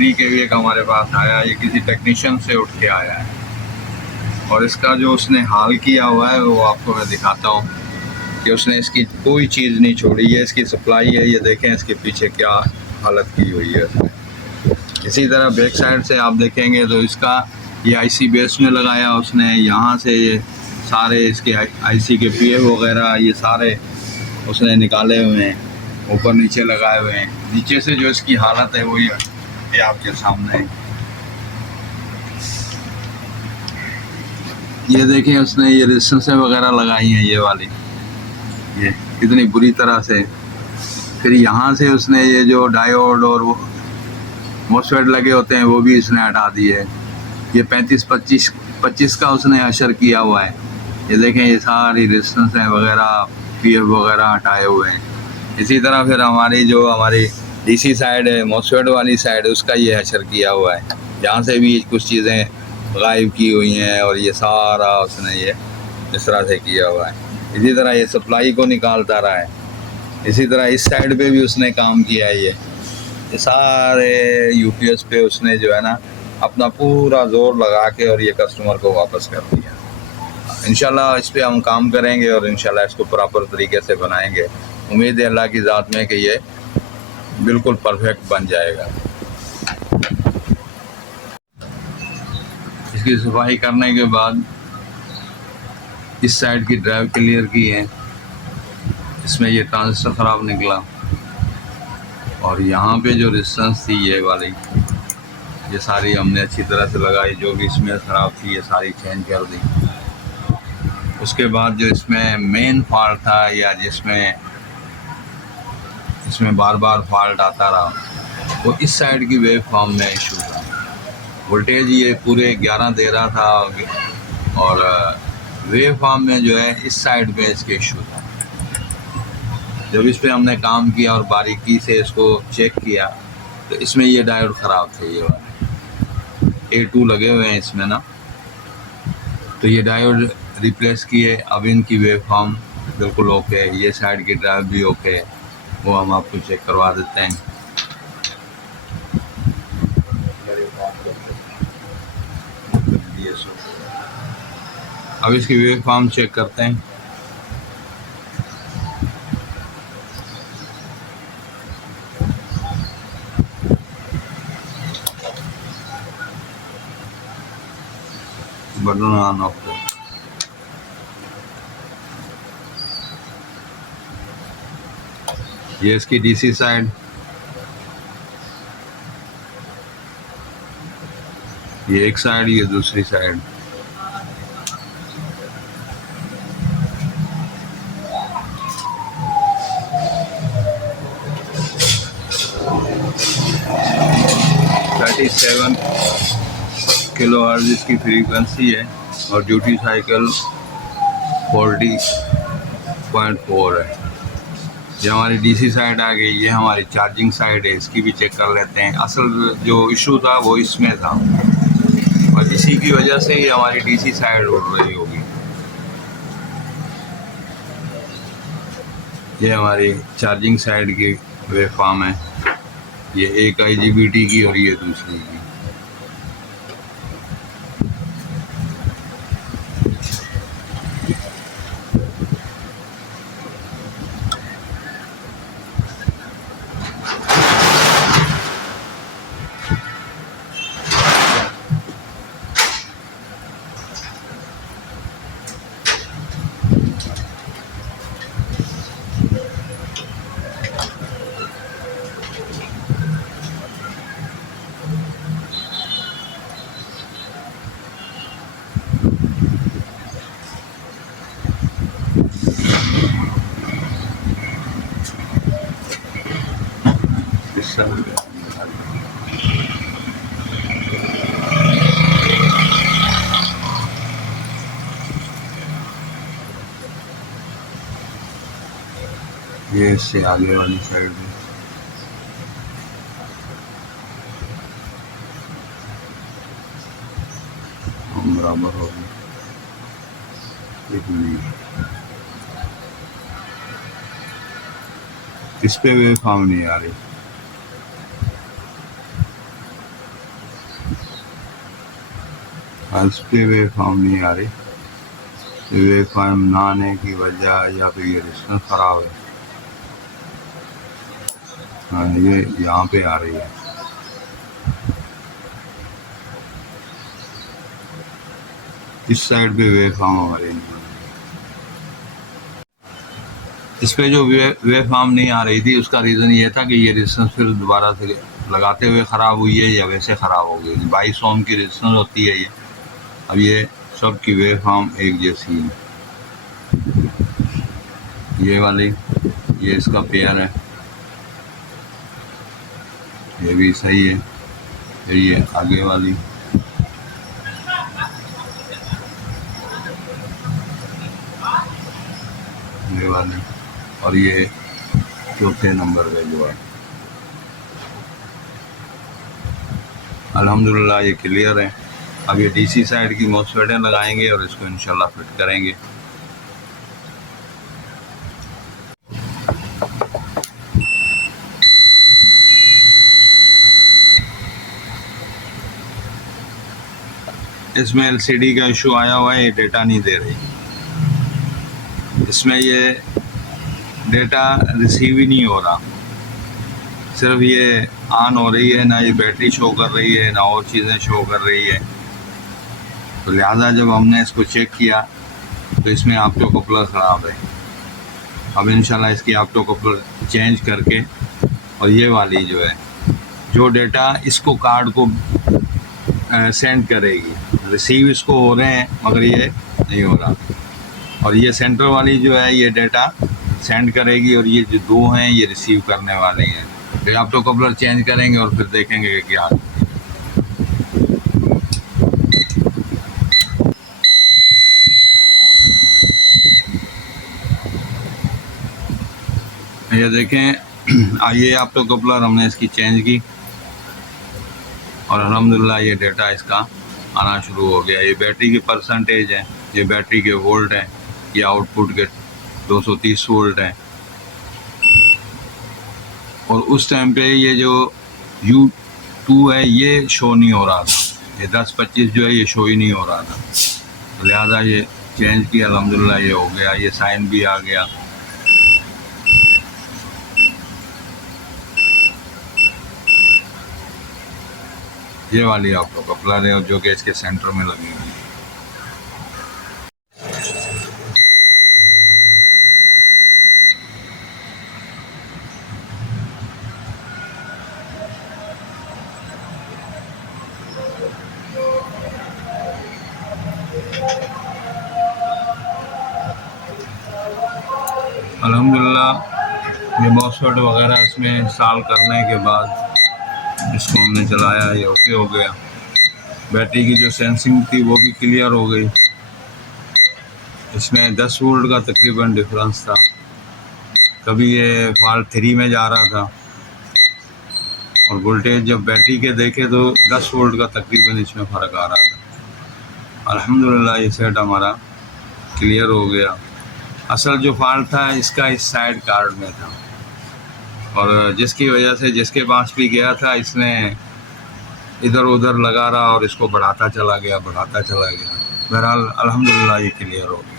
3 kVA का हमारे पास आया। ये किसी टेक्नीशियन से उठ के आया है और इसका जो उसने हाल किया हुआ है वो आपको मैं दिखाता हूँ कि उसने इसकी कोई चीज़ नहीं छोड़ी। ये इसकी सप्लाई है, ये देखें इसके पीछे क्या हालत की हुई है उसने। इसी तरह बैक साइड से आप देखेंगे तो इसका ये आईसी बेस में लगाया उसने। यहाँ से ये सारे इसके आईसी के पीएफ वगैरह ये सारे उसने निकाले हुए हैं, ऊपर नीचे लगाए हुए हैं। नीचे से जो इसकी हालत है वो ये आपके सामने है। ये देखें उसने ये रेजिस्टेंसें वगैरह लगाई हैं, ये वाली ये कितनी बुरी तरह से। फिर यहाँ से उसने ये जो डायोड और वो मॉसफेट लगे होते हैं वो भी इसने हटा दिए। ये 35-25 का उसने अशर किया हुआ है। ये देखें ये सारी रेजिस्टेंसें वगैरह पीएफ वगैरह हटाए हुए हैं। इसी तरह फिर हमारी डीसी साइड है, मॉसफेट वाली साइड है, उसका ये अशर किया हुआ है। यहाँ से भी कुछ चीज़ें गायब की हुई हैं और ये सारा उसने ये इस तरह से किया हुआ है। इसी तरह ये सप्लाई को निकालता रहा है। इसी तरह इस साइड पे भी उसने काम किया है। ये सारे यूपीएस पे उसने जो है ना अपना पूरा जोर लगा के और ये कस्टमर को वापस कर दिया। इंशाल्लाह इस पे हम काम करेंगे और इंशाल्लाह इसको प्रॉपर तरीके से बनाएंगे। उम्मीद है अल्लाह की ज़ात में कि ये बिल्कुल परफेक्ट बन जाएगा। इसकी सफाई करने के बाद इस साइड की ड्राइव क्लियर की है। इसमें ये ट्रांजिस्टर ख़राब निकला और यहाँ पे जो रेजिस्टेंस थी ये वाली ये सारी हमने अच्छी तरह से लगाई। जो भी इसमें ख़राब थी ये सारी चेंज कर दी। उसके बाद जो इसमें मेन फॉल्ट था या जिसमें इसमें बार बार फॉल्ट आता रहा वो इस साइड की वेव फॉर्म में इशू था। वोल्टेज ये पूरे 11 दे रहा था और वेव फॉर्म में जो है इस साइड पे इसके इशू था। जब इस पे हमने काम किया और बारीकी से इसको चेक किया तो इसमें ये डायोड ख़राब थे। ये वाले A2 लगे हुए हैं इसमें ना, तो ये डायोड रिप्लेस किए। अब इनकी वेव फॉर्म बिल्कुल ओके है। ये साइड की ड्राइव भी ओके है, वो हम आपको चेक करवा देते हैं। अब इसकी वेव फॉर्म चेक करते हैं। बटन ऑन ऑफ को ये इसकी डीसी साइड, ये एक साइड, ये दूसरी साइड। सेवन किलो हर्ट्ज इसकी फ्रीक्वेंसी है और ड्यूटी साइकिल 40.4 है। ये हमारी डीसी साइड आ गई। ये हमारी चार्जिंग साइड है, इसकी भी चेक कर लेते हैं। असल जो इशू था वो इसमें था और इसी की वजह से ही हमारी डीसी साइड उड़ रही होगी। ये हमारी चार्जिंग साइड की वेवफॉर्म है। ये एक IGBT की और ये दूसरी की। ये इससे आगे वाली साइड में हम बराबर हो गए। इस पे वेव फॉर्म नहीं आ रही। इस पे वे फॉर्म नहीं आ रही। वे फॉर्म ना आने की वजह या फिर ये रेजिस्टेंस ख़राब है। हाँ, ये यहाँ पे आ रही है। इस साइड पे वे फॉर्म हमारे नहीं। इस पे जो वे फॉर्म नहीं आ रही थी उसका रीज़न ये था कि ये रेजिस्टेंस फिर दोबारा से लगाते हुए ख़राब हुई है या वैसे ख़राब हो गई। 22 ओम की रेजिस्टेंस होती है ये। अब ये सब की वे फॉर्म एक जैसी है। ये वाली, ये इसका पेयर है, ये भी सही है। फिर ये आगे वाली, ये वाली, और ये चौथे नंबर पे जो है। अल्हम्दुलिल्लाह ये क्लियर है। अब ये डीसी साइड की मॉस्फेटें लगाएंगे और इसको इंशाल्लाह फिट करेंगे। इसमें एलसीडी का इशू आया हुआ है, ये डेटा नहीं दे रही। इसमें ये डेटा रिसीव ही नहीं हो रहा, सिर्फ ये ऑन हो रही है, ना ये बैटरी शो कर रही है ना और चीज़ें शो कर रही है। तो लिहाजा जब हमने इसको चेक किया तो इसमें ऑप्टो कपलर ख़राब है। अब इंशाल्लाह इसकी ऑप्टो कपलर चेंज करके और ये वाली जो है, जो डेटा इसको कार्ड को सेंड करेगी, रिसीव इसको हो रहे हैं मगर ये नहीं हो रहा, और ये सेंटर वाली जो है ये डेटा सेंड करेगी और ये जो दो हैं ये रिसीव करने वाले हैं। तो आप तो कपलर चेंज करेंगे और फिर देखेंगे कि क्या। ये देखें, ये आप तो कपलर हमने इसकी चेंज की और अल्हम्दुलिल्लाह ये डेटा इसका आना शुरू हो गया। ये बैटरी की परसेंटेज है, ये बैटरी के वोल्ट है, ये आउटपुट के 230 वोल्ट है। और उस टाइम पे ये जो U2 है ये शो नहीं हो रहा था, ये 10-25 जो है ये शो ही नहीं हो रहा था। तो लिहाजा ये चेंज किया, अल्हम्दुलिल्लाह ये हो गया, ये साइन भी आ गया। ये वाली आपको कपलर है और जो कि इसके सेंटर में लगी हुई है। अल्हम्दुलिल्लाह ये मॉस्फेट वगैरह इसमें इंस्टॉल करने के बाद इसको हमने चलाया, ये ओके हो गया। बैटरी की जो सेंसिंग थी वो भी क्लियर हो गई। इसमें 10 वोल्ट का तकरीबन डिफरेंस था, कभी ये फॉल्ट 3 में जा रहा था और वोल्टेज जब बैटरी के देखे तो 10 वोल्ट का तकरीबन इसमें फ़र्क आ रहा था। अल्हम्दुलिल्लाह ये सेट हमारा क्लियर हो गया। असल जो फॉल्ट था इसका इस साइड कार्ड में था और जिसकी वजह से जिसके पास भी गया था इसने इधर उधर लगा रहा और इसको बढ़ाता चला गया। बहरहाल अल्हम्दुलिल्लाह ये क्लियर हो गया।